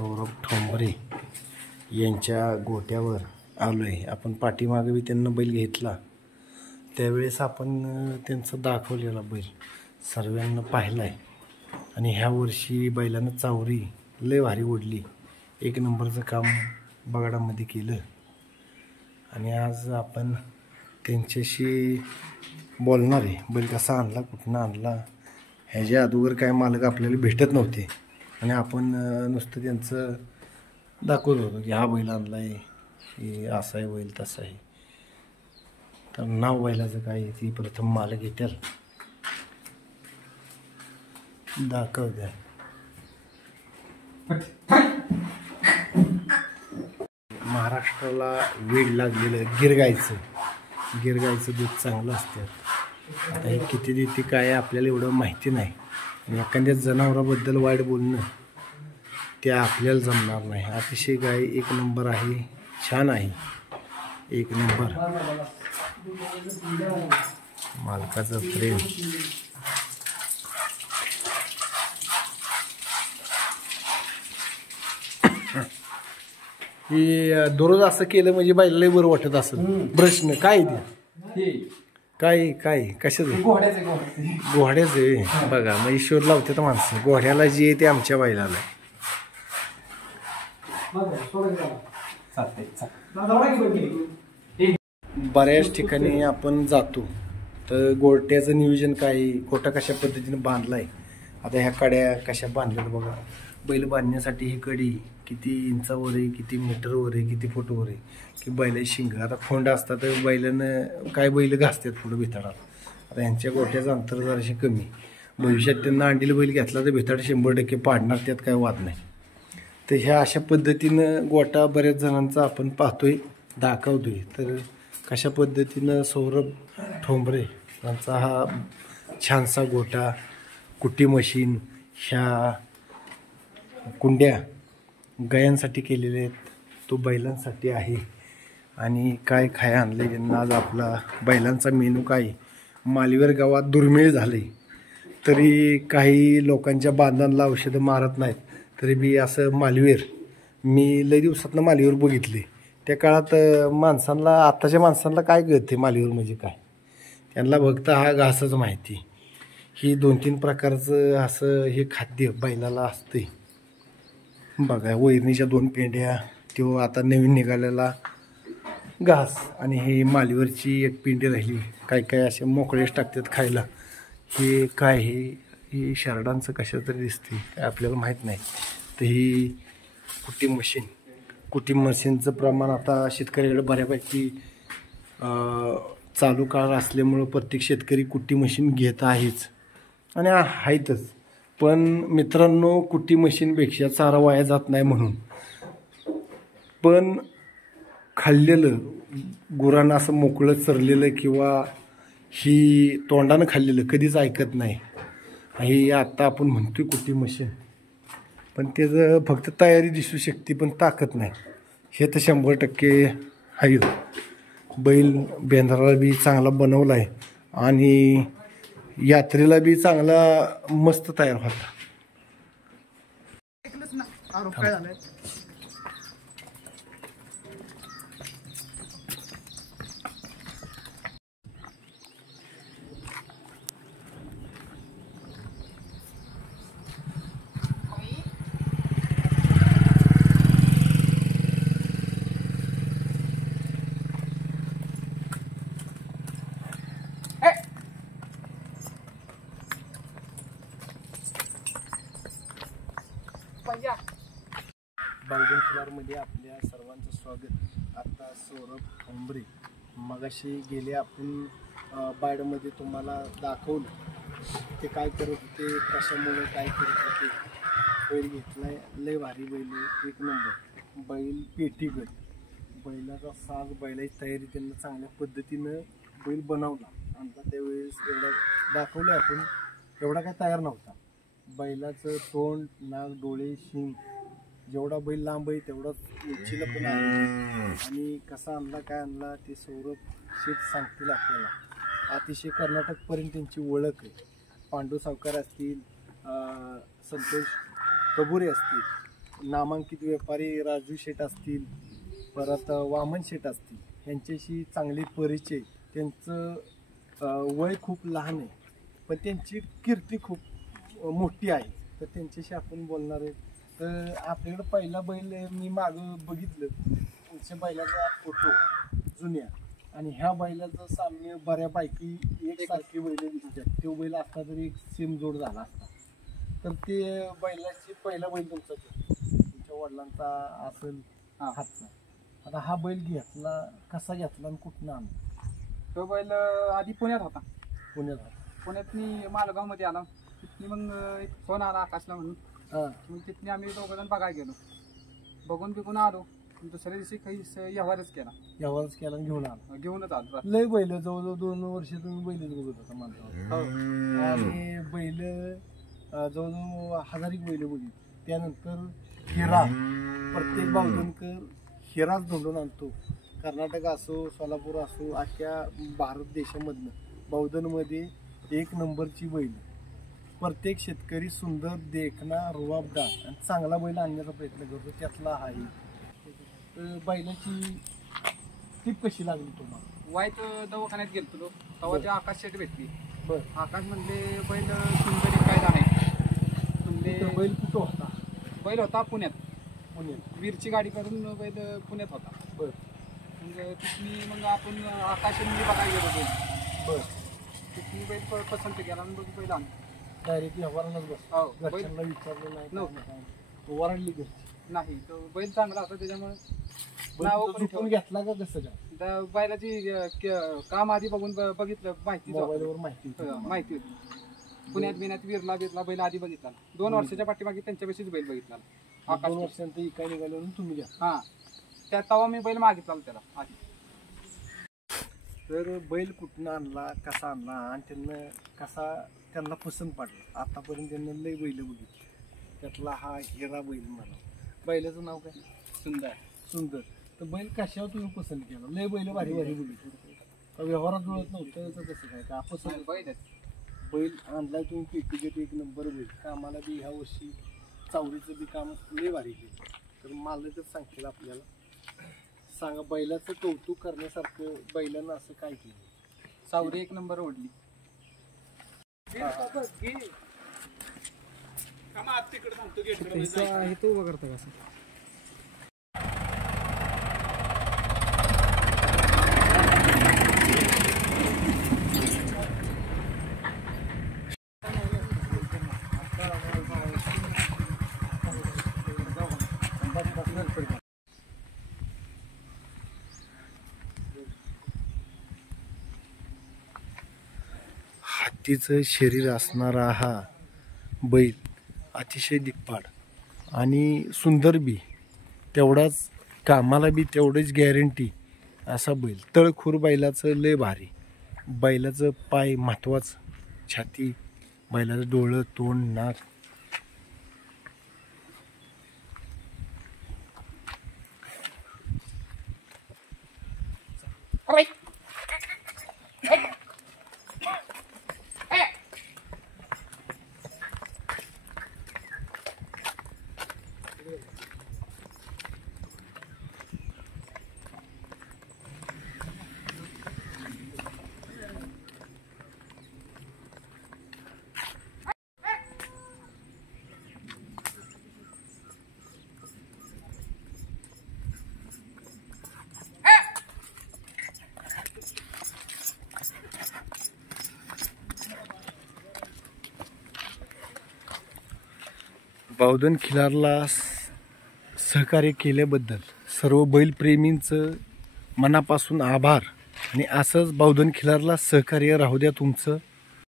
सौरभ ठोंबरे यांच्या गोट्यावर आलो आहे. आपण पाठीमागे बी त्यांना बैल घेतला, त्यावेळेस आपण त्यांचा दाखवलेला बैल सर्वांना पाहिला आहे. आणि ह्या वर्षी बैलानं चावरी लय भारी ओढली, एक नंबरचं काम बगाडामध्ये केलं. आणि आज आपण त्यांच्याशी बोलणार आहे. बैल कसा आणला, कुठनं आणला, ह्याच्या अगोदर काय मालक आपल्याला भेटत नव्हते आणि आपण नुसतं त्यांचं दाखवत होतो की हा बैल आणला आहे, हे असा आहे बैल तसा आहे. तर नाव बैलाचं काय ती प्रथम मालक येतील दाखव द्या. महाराष्ट्राला वेड लागलेलं गिरगायचं दूध चांगलं असतं. आता हे किती देते काय आपल्याला एवढं माहिती नाही, आणि एखाद्या जनावराबद्दल वाईट बोलणं ते आपल्याला जमणार नाही. अतिशय गाय एक नंबर आहे, छान आहे, एक नंबर. मालकाचं प्रेम. ही दररोज असं केलं म्हणजे बाईला बरं वाटत असेल. प्रश्न काय ते काय काय कशाचं? घोड्याचं. बघा मग ईश्वर लावते तर माणसं, घोड्याला जी आहे ते आमच्या बैलाला. बऱ्याच ठिकाणी आपण जातो तर गोट्याचं नियोजन काय, गोटा कशा पद्धतीने बांधलाय, आता ह्या कड्या कशा बांधल्यात बघा. बैल बांधण्यासाठी ही कडी किती इंचावर आहे, किती मीटरवर आहे, किती फूटवर आहे, की बैला शिंग. आता खोंड असतात तर बैलानं काय बैल घासतात पुढं भिताडात. आता ह्यांच्या गोट्याचं अंतर जराशी कमी. भविष्यात त्यांना अंडीला बैल घेतला तर भिताड 100% पाडणार, त्यात काय वाद नाही. तर ह्या अशा पद्धतीनं गोटा बऱ्याच जणांचा आपण पाहतोय, दाखवतोय. तर कशा पद्धतीनं सौरभ ठोंबरे यांचा हा छानसा गोटा, कुट्टी मशीन, ह्या कुंड्या गायांसाठी केलेले आहेत, तो बैलांसाठी आहे. आणि काय खाय आणले त्यांना आज. आपला बैलांचा मेनू काय, मालीवर गावात दुर्मिळ झाले तरी काही लोकांच्या बांधांना औषधं मारत नाहीत, तरी बी असं मालवेर मी लय दिवसातनं मालीवर बघितले. त्या काळात माणसांना, आत्ताच्या माणसांना काय कळते मालीवर म्हणजे काय, त्यांना फक्त हा घासच माहिती. ही 2-3 प्रकारचं असं हे खाद्य बैलाला असते. बघा वैरणीच्या 2 पेंड्या, तो आता नवीन निघालेला घास, आणि हे मालीवरची एक पिंडी राहिली. काय काय असे मोकळेच टाकतात खायला. हे काय हे शर्टांचं कशा तरी दिसते, काय आपल्याला माहीत नाही. तर ही कुट्टी मशीनचं प्रमाण आता शेतकऱ्याकडे बऱ्यापैकी चालू काळ असल्यामुळं प्रत्येक शेतकरी कुट्टी मशीन घेत आहेच आणि आहेतच. पण मित्रांनो, कुट्टी मशीनपेक्षा चारा वाया जात नाही म्हणून, पण खाल्लेलं गुरांना असं मोकळं चरलेलं किंवा ही तोंडानं खाल्लेलं कधीच ऐकत नाही. ही आत्ता आपण म्हणतोय कुट्टी मशीन, पण त्याचं फक्त तयारी दिसू शकते पण ताकद नाही. हे तर 100% आहे. बैल बेंद्राला बी चांगला बनवला आहे आणि यात्रेला बी चांगला मस्त तयार होता. बावधन खिलारमध्ये आपल्या सर्वांचं स्वागत. आता सौरभ ठोंबरे मगाशी गेले आपण बायडमध्ये तुम्हाला दाखवलं ते काय करत होते, कशामुळे काय करत होते. बैल घेतलाय, लय भारी बैल, एक नंबर बैल, पेटीगड बैलाचा साज, बैलाची तयारी त्यांना चांगल्या पद्धतीनं बैल बनवला. आमचा त्यावेळेस एवढा दाखवलं आपण, एवढा काय तयार नव्हता. बैलाचं तोंड, नाक, डोळे, शिंग, जेवढा बैल लांब आहे तेवढाच उंचीला पण आहे. आणि कसा आणला, काय आणला ते सौरभ शेठ सांगतील आपल्याला. अतिशय कर्नाटकपर्यंत त्यांची ओळख आहे. पांडू सावकार असतील, संतोष कबुरे असतील, नामांकित व्यापारी राजू शेठ असतील, परत वामन शेठ असतील, यांच्याशी चांगले परिचय. त्यांचं वय खूप लहान आहे पण त्यांची कीर्ती खूप मोठी आहे. तर त्यांच्याशी आपण बोलणार आहे. तर आपल्याकडं पहिला बैल मी मागं बघितलं, तुमच्या बैलाचा फोटो जुन्या आणि ह्या बैलाचं साम्य बऱ्यापैकी एकसारखी बैल दिसतात. तो बैल असता तरी एक सेम जोड झाला असता. तर ते बैलाची पहिला बैल तुमच्या वडिलांचा असेल हातचा. आता हा बैल घेतला कसा घेतला आणि कुठनं आणला? तो बैल आधी पुण्यात होता. पुण्यात मी मालगाव मध्ये आला. तिथनी मग एक फोन आला आकाशला म्हणून. मग तिथनी आम्ही दोघं जण बघायला गेलो. बघून बिघून आलो. दुसऱ्या दिवशी काही व्यवहारच केला घेऊनच आलो. लय बैल जवळजवळ 2 वर्ष तुम्ही बैलच बघत होता माणसावर. आणि बैल जवळजवळ 1000 बैल बघितली. त्यानंतर हिरा, प्रत्येक बावधनकर हिराच धुंडून आणतो. कर्नाटक असो, सोलापूर असो, अख्ख्या भारत देशामधनं बावधनमध्ये 1 नंबरची बैल. प्रत्येक शेतकरी सुंदर, देखणा, रुबाबदार आणि चांगला बैल आणण्याचा प्रयत्न करतो. त्यातला हा बैलाची टीप कशी लागली तुम्हाला? वाईट दवाखान्यात गेलो तेव्हा ते आकाश शेट भेटली. बरं. आकाश म्हणले बैल सुंदर काय आहे. बैल कुठं होता? बैल होता पुण्यात. वीरची गाडी करून बैल पुण्यात होता. बरं. मग आपण आकाश बघायला गेलो बैल. बरं. तिथली बैल पसंत केला आणि बघ बैल आणला. डायरेक्ट व्यवहारालाच बस. घरच्यांना विचारलं नाही? वराडली घरची नाही. तो बैल चांगला होता त्याच्यामुळे नाव घेतला का कसं काय? बैलाची काम आधी बघितलं माहिती होती. पुण्यात बिण्यात विरला बैल आधी बघितला. 2 वर्षाच्या पाठीमागे त्यांच्यापेक्षाच बैल बघितला. 2 वर्षांत इकाय निघाले तुम्ही घ्या. हा, त्या तेव्हा मी बैल मागितला त्याला आधी. तर बैल कुठनं आणला, कसा आणला आणि त्यांना पसंत पडला? आतापर्यंत त्यांना लय बैल बघितली. त्यातला हा हिरा बैल मला. बैलाचं नाव काय? सुंदर. तर बैल कशावर तुम्ही पसंत केला? लय बैल भारी बघितली. व्यवहारात जुळत नव्हतं तर कसं काय? का पसंत बैल आणला तुम्ही? पेटीगेट 1 नंबर बैल. कामाला बी ह्या वर्षी चावडीचं बी काम लय भारी केलं. तर मालकच सांगतील आपल्याला. सांगा, बैलाचं कौतुक करण्यासारखं बैलांना असं काय केलं? चावडी 1 नंबर ओढली. तो उभा करता का असं? हत्तीचं शरीर असणारा हा बैल अतिशय दिप्पाड आणि सुंदर बी तेवढाच, कामाला बी तेवढीच गॅरंटी असा बैल. तळखुर बैलाचं लय भारी. बैलाचं पाय महत्वाचं, छाती, बैलाचं डोळं, तोंड, नाक. बावधन खिलारला सहकार्य केल्याबद्दल सर्व बैलप्रेमींचं मनापासून आभार. आणि असंच बावधन खिलारला सहकार्य राहू द्या तुमचं.